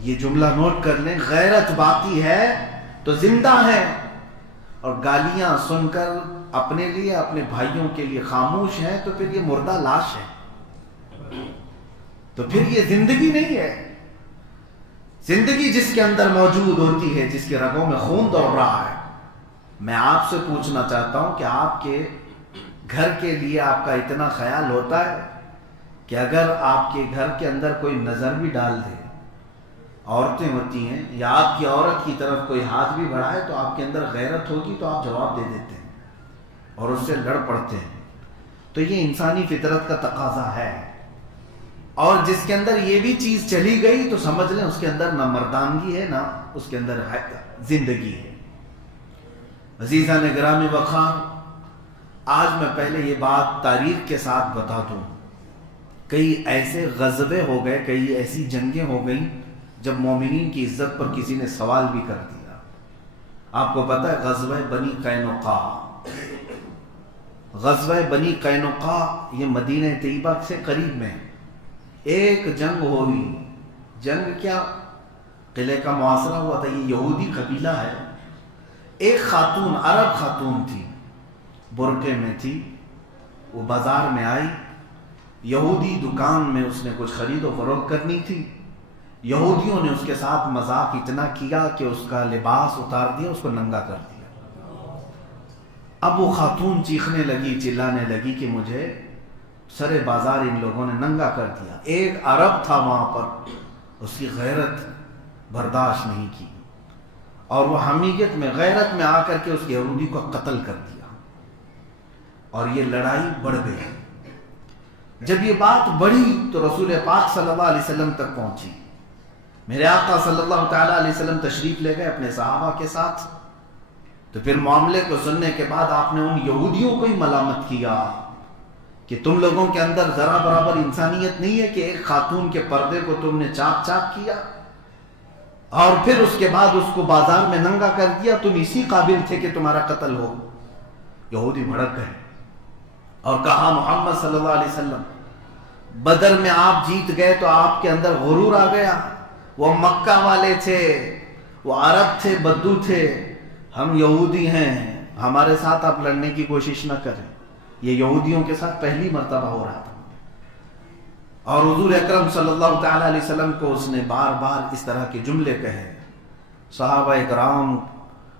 یہ جملہ نوٹ کر لیں، غیرت باقی ہے تو زندہ ہے، اور گالیاں سن کر اپنے لیے اپنے بھائیوں کے لیے خاموش ہیں تو پھر یہ مردہ لاش ہے، تو پھر یہ زندگی نہیں ہے۔ زندگی جس کے اندر موجود ہوتی ہے، جس کے رگوں میں خون دوڑ رہا ہے۔ میں آپ سے پوچھنا چاہتا ہوں کہ آپ کے گھر کے لیے آپ کا اتنا خیال ہوتا ہے کہ اگر آپ کے گھر کے اندر کوئی نظر بھی ڈال دے، عورتیں ہوتی ہیں، یا آپ کی عورت کی طرف کوئی ہاتھ بھی بڑھائے تو آپ کے اندر غیرت ہوگی تو آپ جواب دے دیتے ہیں اور اس سے لڑ پڑتے ہیں۔ تو یہ انسانی فطرت کا تقاضا ہے، اور جس کے اندر یہ بھی چیز چلی گئی تو سمجھ لیں اس کے اندر نہ مردانگی ہے نہ اس کے اندر زندگی ہے۔ عزیزان گرامی وقار، آج میں پہلے یہ بات تاریخ کے ساتھ بتا دوں، کئی ایسے غزوے ہو گئے، کئی ایسی جنگیں ہو گئیں جب مومنین کی عزت پر کسی نے سوال بھی کر دیا۔ آپ کو پتہ ہے غزوہ بنی قینقاع، غزوہ بنی قینقاع یہ مدینہ طیبہ سے قریب میں ایک جنگ ہوئی۔ جنگ کیا، قلعے کا محاصرہ ہوا تھا۔ یہ یہودی قبیلہ ہے، ایک خاتون، عرب خاتون تھی، برقعے میں تھی، وہ بازار میں آئی، یہودی دکان میں اس نے کچھ خرید و فروخت کرنی تھی۔ یہودیوں نے اس کے ساتھ مذاق اتنا کیا کہ اس کا لباس اتار دیا، اس کو ننگا کر دیا۔ اب وہ خاتون چیخنے لگی، چلانے لگی کہ مجھے سرے بازار ان لوگوں نے ننگا کر دیا۔ ایک عرب تھا وہاں پر، اس کی غیرت برداشت نہیں کی، اور وہ حمیت میں، غیرت میں آ کر کے اس یہودی کو قتل کر دیا، اور یہ لڑائی بڑھ گئی۔ جب یہ بات بڑھی تو رسول پاک صلی اللہ علیہ وسلم تک پہنچی۔ میرے آقا صلی اللہ تعالیٰ علیہ وسلم تشریف لے گئے اپنے صحابہ کے ساتھ، تو پھر معاملے کو سننے کے بعد آپ نے ان یہودیوں کو ہی ملامت کیا کہ تم لوگوں کے اندر ذرا برابر انسانیت نہیں ہے کہ ایک خاتون کے پردے کو تم نے چاک چاک کیا، اور پھر اس کے بعد اس کو بازار میں ننگا کر دیا، تم اسی قابل تھے کہ تمہارا قتل ہو۔ یہودی بھڑک گئے اور کہا محمد صلی اللہ علیہ وسلم، بدر میں آپ جیت گئے تو آپ کے اندر غرور آ گیا، وہ مکہ والے تھے، وہ عرب تھے، بدو تھے، ہم یہودی ہیں، ہمارے ساتھ آپ لڑنے کی کوشش نہ کریں۔ یہ یہودیوں کے ساتھ پہلی مرتبہ ہو رہا تھا، اور حضور اکرم صلی اللہ تعالیٰ علیہ وسلم کو اس نے بار بار اس طرح کے جملے کہے۔ صحابہ اکرام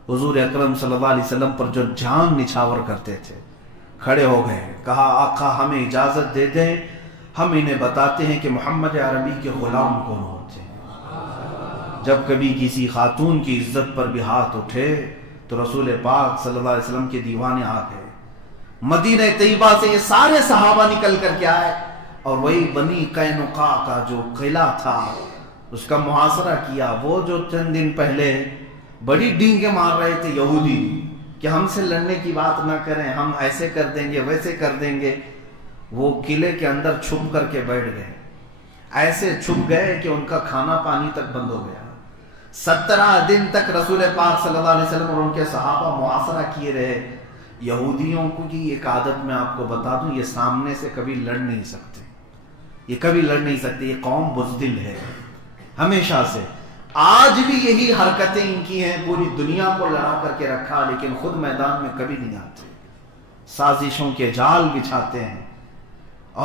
حضور اکرم صلی اللہ علیہ وسلم پر جو جان نچھاور کرتے تھے کھڑے ہو گئے، کہا آقا ہمیں اجازت دے دیں، ہم انہیں بتاتے ہیں کہ محمد عربی کے غلام کون ہوتے ہیں۔ جب کبھی کسی خاتون کی عزت پر بھی ہاتھ اٹھے تو رسول پاک صلی اللہ علیہ وسلم کے دیوانے آ گئے۔ مدینہ طیبہ سے یہ سارے صحابہ نکل کر کے آئے، اور وہی بنی قینقاع کا جو قلعہ تھا اس کا محاصرہ کیا۔ وہ جو چند دن پہلے بڑی ڈینگیں مار رہے تھے یہودی کہ ہم سے لڑنے کی بات نہ کریں، ہم ایسے کر دیں گے ویسے کر دیں گے، وہ قلعے کے اندر چھپ کر کے بیٹھ گئے، ایسے چھپ گئے کہ ان کا کھانا پانی تک بند ہو گیا۔ 17 دن تک رسول پاک صلی اللہ علیہ وسلم اور ان کے صحابہ محاصرہ کیے رہے۔ یہودیوں کی ایک عادت میں آپ کو بتا دوں، یہ سامنے سے کبھی لڑ نہیں سکتے، یہ کبھی لڑ نہیں سکتے، یہ قوم بزدل ہے ہمیشہ سے۔ آج بھی یہی حرکتیں ان کی ہیں، پوری دنیا کو لڑا کر کے رکھا، لیکن خود میدان میں کبھی نہیں آتے، سازشوں کے جال بچھاتے ہیں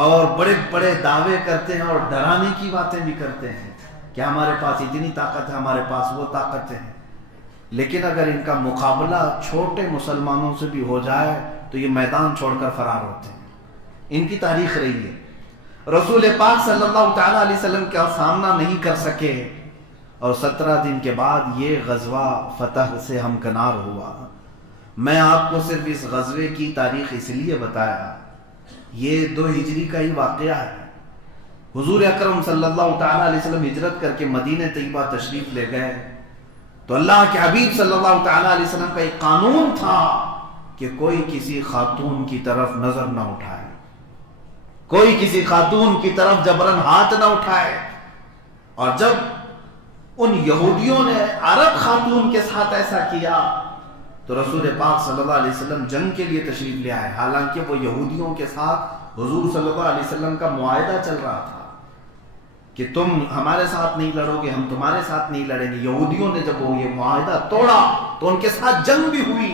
اور بڑے بڑے دعوے کرتے ہیں اور ڈرانے کی باتیں بھی کرتے ہیں کہ ہمارے پاس اتنی طاقت ہے، ہمارے پاس وہ طاقتیں ہیں، لیکن اگر ان کا مقابلہ چھوٹے مسلمانوں سے بھی ہو جائے تو یہ میدان چھوڑ کر فرار ہوتے ہیں۔ ان کی تاریخ رہی ہے۔ رسول پاک صلی اللہ تعالیٰ علیہ وسلم کا سامنا نہیں کر سکے، اور 17 دن کے بعد یہ غزوہ فتح سے ہمکنار ہوا۔ میں آپ کو صرف اس غزوے کی تاریخ اس لیے بتایا، یہ 2 ہجری کا ہی واقعہ ہے۔ حضور اکرم صلی اللہ تعالیٰ علیہ وسلم ہجرت کر کے مدینہ طیبہ تشریف لے گئے تو اللہ کے حبیب صلی اللہ تعالیٰ علیہ وسلم کا ایک قانون تھا کہ کوئی کسی خاتون کی طرف نظر نہ اٹھائے، کوئی کسی خاتون کی طرف جبرن ہاتھ نہ اٹھائے۔ اور جب ان یہودیوں نے عرب خاتون کے ساتھ ایسا کیا تو رسول پاک صلی اللہ علیہ وسلم جنگ کے لیے تشریف لے آئے، حالانکہ وہ یہودیوں کے ساتھ حضور صلی اللہ علیہ وسلم کا معاہدہ چل رہا تھا۔ کہ تم ہمارے ساتھ نہیں لڑو گے، ہم تمہارے ساتھ نہیں لڑیں گے۔ یہودیوں نے جب وہ یہ معاہدہ توڑا تو ان کے ساتھ جنگ بھی ہوئی۔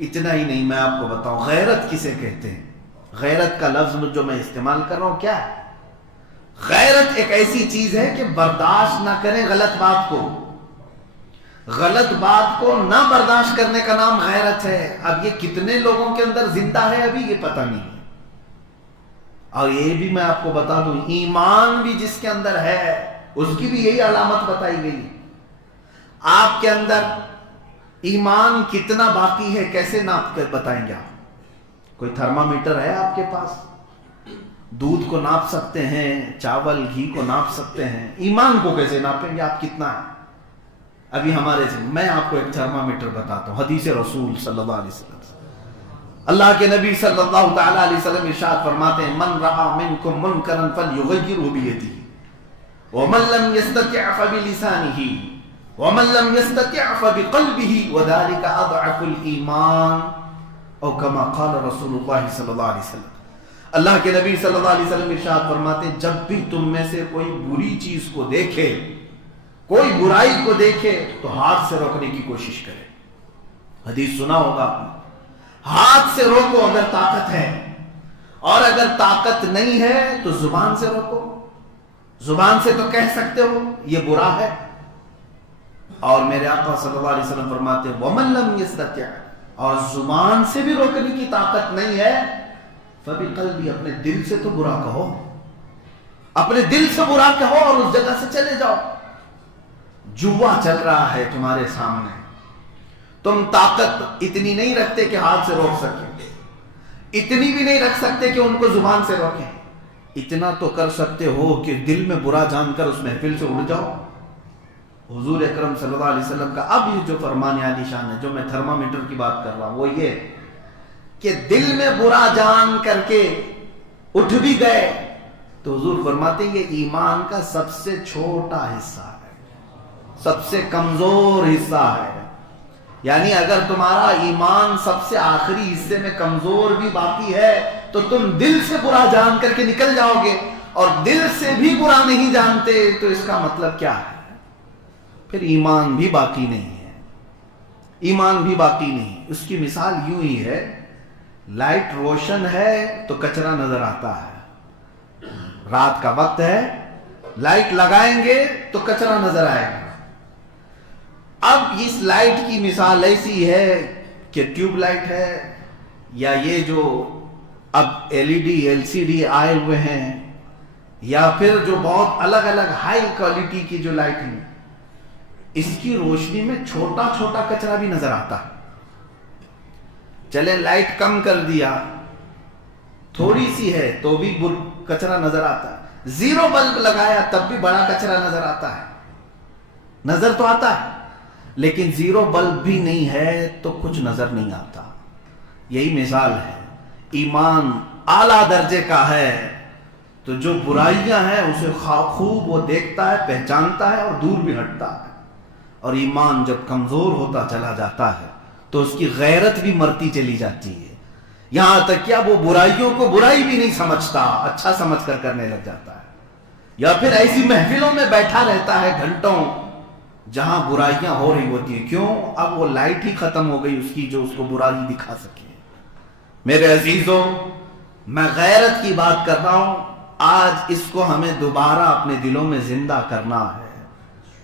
اتنا ہی نہیں، میں آپ کو بتاؤں غیرت کسے کہتے ہیں۔ غیرت کا لفظ جو میں استعمال کر رہا ہوں کیا ہے؟ غیرت ایک ایسی چیز ہے کہ برداشت نہ کریں غلط بات کو، غلط بات کو نہ برداشت کرنے کا نام غیرت ہے۔ اب یہ کتنے لوگوں کے اندر زندہ ہے ابھی یہ پتہ نہیں ہے۔ اور یہ بھی میں آپ کو بتا دوں، ایمان بھی جس کے اندر ہے اس کی بھی یہی علامت بتائی گئی۔ آپ کے اندر ایمان کتنا باقی ہے کیسے ناپ کر بتائیں گے آپ؟ کوئی تھرمامیٹر ہے آپ کے پاس؟ دودھ کو ناپ سکتے ہیں، چاول گھی کو ناپ سکتے ہیں، ایمان کو کیسے ناپیں گے آپ کتنا ہے؟ ابھی ہمارے سے میں آپ کو ایک تھرمامیٹر بتاتا ہوں، حدیث رسول صلی اللہ علیہ وسلم، اللہ کے نبی صلی اللہ تعالی علیہ وسلم ارشاد فرماتے ہیں من رأى منکم منکرا فلیغیرہ بیدہ ومن لم یستطع فبلسانہ ومن لم یستطع فبقلبہ وذلک اضعف الایمان او کما قال رسول اللہ صلی اللہ علیہ وسلم۔ اللہ کے نبی صلی اللہ علیہ وسلم ارشاد فرماتے ہیں جب بھی تم میں سے کوئی بری چیز کو دیکھے، کوئی برائی کو دیکھے تو ہاتھ سے روکنے کی کوشش کرے۔ حدیث سنا ہوگا آپ نے، ہاتھ سے روکو اگر طاقت ہے، اور اگر طاقت نہیں ہے تو زبان سے روکو۔ زبان سے تو کہہ سکتے ہو یہ برا ہے، اور میرے آقا صلی اللہ علیہ وسلم فرماتے ہیں وَمَن لَمْ يَسْتَطِعْ، اور زبان سے بھی روکنے کی طاقت نہیں ہے فَبِقَلْبِهِ، اپنے دل سے تو برا کہو، اپنے دل سے برا کہو اور اس جگہ سے چلے جاؤ۔ جوا چل رہا ہے تمہارے سامنے، تم طاقت اتنی نہیں رکھتے کہ ہاتھ سے روک سکیں، اتنی بھی نہیں رکھ سکتے کہ ان کو زبان سے روکیں، اتنا تو کر سکتے ہو کہ دل میں برا جان کر اس محفل سے اڑ جاؤ۔ حضور اکرم صلی اللہ علیہ وسلم کا اب یہ جو فرمان عالی شان ہے، جو میں تھرمامیٹر کی بات کر رہا ہوں، وہ یہ کہ دل میں برا جان کر کے اٹھ بھی گئے تو حضور فرماتے ہیں یہ ایمان کا سب سے چھوٹا حصہ ہے، سب سے کمزور حصہ ہے۔ یعنی اگر تمہارا ایمان سب سے آخری حصے میں کمزور بھی باقی ہے تو تم دل سے برا جان کر کے نکل جاؤ گے، اور دل سے بھی برا نہیں جانتے تو اس کا مطلب کیا ہے؟ پھر ایمان بھی باقی نہیں ہے، ایمان بھی باقی نہیں۔ اس کی مثال یوں ہی ہے، لائٹ روشن ہے تو کچرا نظر آتا ہے، رات کا وقت ہے لائٹ لگائیں گے تو کچرا نظر آئے گا۔ اب اس لائٹ کی مثال ایسی ہے کہ ٹیوب لائٹ ہے، یا یہ جو اب LCD آئے ہوئے ہیں، یا پھر جو بہت الگ الگ ہائی کوالٹی کی جو لائٹ ہیں، اس کی روشنی میں چھوٹا چھوٹا کچرا بھی نظر آتا ہے۔ چلے لائٹ کم کر دیا، تھوڑی سی ہے تو بھی کچرا نظر آتا ہے، زیرو بلب لگایا تب بھی بڑا کچرا نظر آتا ہے، نظر تو آتا ہے، لیکن زیرو بلب بھی نہیں ہے تو کچھ نظر نہیں آتا۔ یہی مثال ہے، ایمان اعلیٰ درجے کا ہے تو جو برائیاں ہیں اسے خوب وہ دیکھتا ہے، پہچانتا ہے اور دور بھی ہٹتا ہے، اور ایمان جب کمزور ہوتا چلا جاتا ہے تو اس کی غیرت بھی مرتی چلی جاتی ہے، یہاں تک کہ وہ برائیوں کو برائی بھی نہیں سمجھتا، اچھا سمجھ کر کرنے لگ جاتا ہے، یا پھر ایسی محفلوں میں بیٹھا رہتا ہے گھنٹوں جہاں برائیاں ہو رہی ہوتی ہیں۔ کیوں؟ اب وہ لائٹ ہی ختم ہو گئی اس کی جو اس کو برائی دکھا سکے۔ میرے عزیزوں، میں غیرت کی بات کر رہا ہوں، آج اس کو ہمیں دوبارہ اپنے دلوں میں زندہ کرنا ہے۔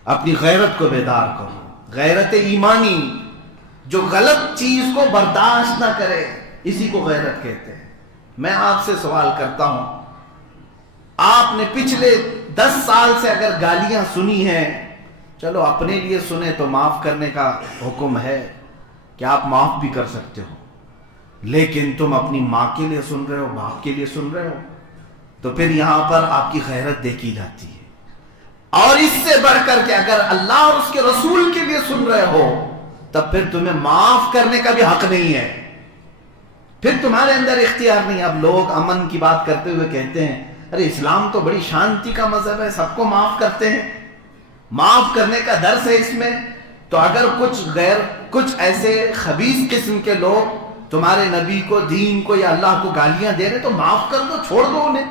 اپنی غیرت کو بیدار کرو، غیرت ایمانی، جو غلط چیز کو برداشت نہ کرے، اسی کو غیرت کہتے ہیں۔ میں آپ سے سوال کرتا ہوں، آپ نے پچھلے 10 سال سے اگر گالیاں سنی ہیں، چلو اپنے لیے سنے تو معاف کرنے کا حکم ہے کہ آپ معاف بھی کر سکتے ہو، لیکن تم اپنی ماں کے لیے سن رہے ہو، باپ کے لیے سن رہے ہو، تو پھر یہاں پر آپ کی غیرت دیکھی جاتی ہے۔ اور اس سے بڑھ کر کے اگر اللہ اور اس کے رسول کے لیے سن رہے ہو تب پھر تمہیں معاف کرنے کا بھی حق نہیں ہے، پھر تمہارے اندر اختیار نہیں۔ اب لوگ امن کی بات کرتے ہوئے کہتے ہیں ارے اسلام تو بڑی شانتی کا مذہب ہے، سب کو معاف کرتے ہیں، معاف کرنے کا درس ہے اس میں، تو اگر کچھ ایسے خبیث قسم کے لوگ تمہارے نبی کو، دین کو یا اللہ کو گالیاں دے رہے تو معاف کر دو، چھوڑ دو انہیں۔